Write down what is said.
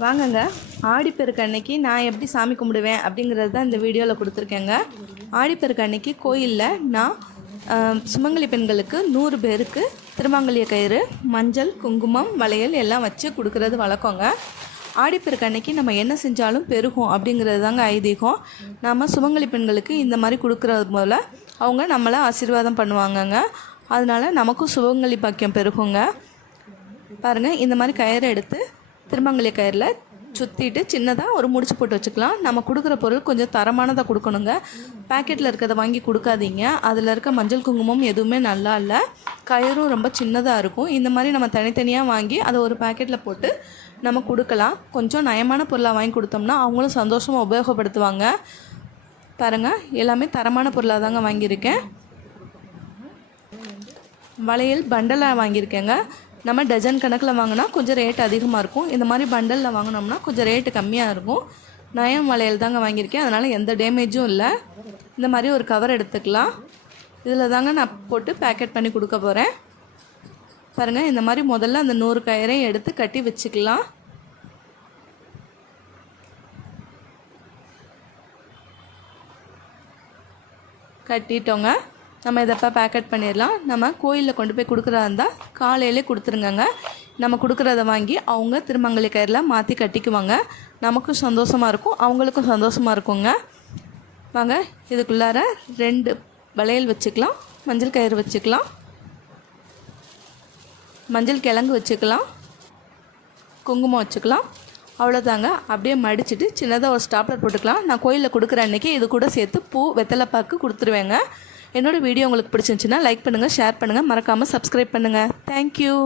வாங்கங்க, ஆடிப்பெருக்கு அன்னைக்கு நான் எப்படி சாமி கும்பிடுவேன் அப்படிங்கிறது தான் இந்த வீடியோவில் கொடுத்துருக்கேங்க. ஆடிப்பெருக்கு அன்னைக்கு கோயிலில் நான் சுமங்கலி பெண்களுக்கு 100 பேருக்கு திருமாங்கல்ய கயிறு, மஞ்சள், குங்குமம், வளையல் எல்லாம் வச்சு கொடுக்கறது வழக்கங்க. ஆடிப்பெருக்கு அன்னைக்கு நம்ம என்ன செஞ்சாலும் பெருகும் அப்படிங்கிறது தாங்க ஐதீகம். நம்ம சுமங்கலி பெண்களுக்கு இந்த மாதிரி கொடுக்குறது போல் அவங்க நம்மளை ஆசீர்வாதம் பண்ணுவாங்கங்க. அதனால் நமக்கும் சுமங்கலி பாக்கியம் பெருகுங்க. பாருங்கள், இந்த மாதிரி கயிறை எடுத்து திருமங்கல்ய கயிறில் சுற்றிட்டு சின்னதாக ஒரு முடிச்சு போட்டு வச்சுக்கலாம். நம்ம கொடுக்குற பொருள் கொஞ்சம் தரமானதாக கொடுக்கணுங்க. பேக்கெட்டில் இருக்கிறத வாங்கி கொடுக்காதீங்க. அதில் இருக்க மஞ்சள் குங்குமம் எதுவுமே நல்லா இல்லை, கயிறும் ரொம்ப சின்னதாக இருக்கும். இந்த மாதிரி நம்ம தனித்தனியாக வாங்கி அதை ஒரு பேக்கெட்டில் போட்டு நம்ம கொடுக்கலாம். கொஞ்சம் நயமான பொருளாக வாங்கி கொடுத்தோம்னா அவங்களும் சந்தோஷமாக உபயோகப்படுத்துவாங்க. பாருங்கள், எல்லாமே தரமான பொருளாக தாங்க வாங்கியிருக்கேன். வளையல் பண்டலாக வாங்கியிருக்கேங்க. நம்ம டஜன் கணக்கில் வாங்கினா கொஞ்சம் ரேட் அதிகமாக இருக்கும். இந்த மாதிரி பண்டலில் வாங்கினோம்னா கொஞ்சம் ரேட்டு கம்மியாக இருக்கும். நயம் வளையல் தாங்க வாங்கியிருக்கேன், அதனால் எந்த டேமேஜும் இல்லை. இந்த மாதிரி ஒரு கவர் எடுத்துக்கலாம். இதில் தாங்க நான் போட்டு பேக்கெட் பண்ணி கொடுக்க போகிறேன். பாருங்கள், இந்த மாதிரி முதல்ல அந்த 100 கயிறையும் எடுத்து கட்டி வச்சுக்கலாம். கட்டிட்டோங்க. நம்ம இதப்போ பேக்கெட் பண்ணிடலாம். நம்ம கோயிலில் கொண்டு போய் கொடுக்குறதா இருந்தால் காலையிலே கொடுத்துருங்கங்க. நம்ம கொடுக்குறத வாங்கி அவங்க திருமங்கல்ய கயிறில் மாற்றி கட்டிக்குவாங்க. நமக்கும் சந்தோஷமாக இருக்கும், அவங்களுக்கும் சந்தோஷமாக இருக்குங்க. வாங்க, இதுக்குள்ளார 2 வளையல் வச்சுக்கலாம், மஞ்சள் கயிறு வச்சுக்கலாம், மஞ்சள் கிழங்கு வச்சுக்கலாம், குங்குமம் வச்சுக்கலாம். அவ்வளோதாங்க. அப்படியே மடிச்சுட்டு சின்னதாக ஒரு ஸ்டாப்லர் போட்டுக்கலாம். நான் கோயிலில் கொடுக்குற அன்றைக்கி இது கூட சேர்த்து பூ, வெத்தலைப்பாக்கு கொடுத்துருவேங்க. என்னோடய வீடியோ உங்களுக்கு பிடிச்சிருந்துச்சின்னா லைக் பண்ணுங்கள், ஷேர் பண்ணுங்கள், மறக்காமல் சப்ஸ்கிரைப் பண்ணுங்கள். தேங்க்யூ.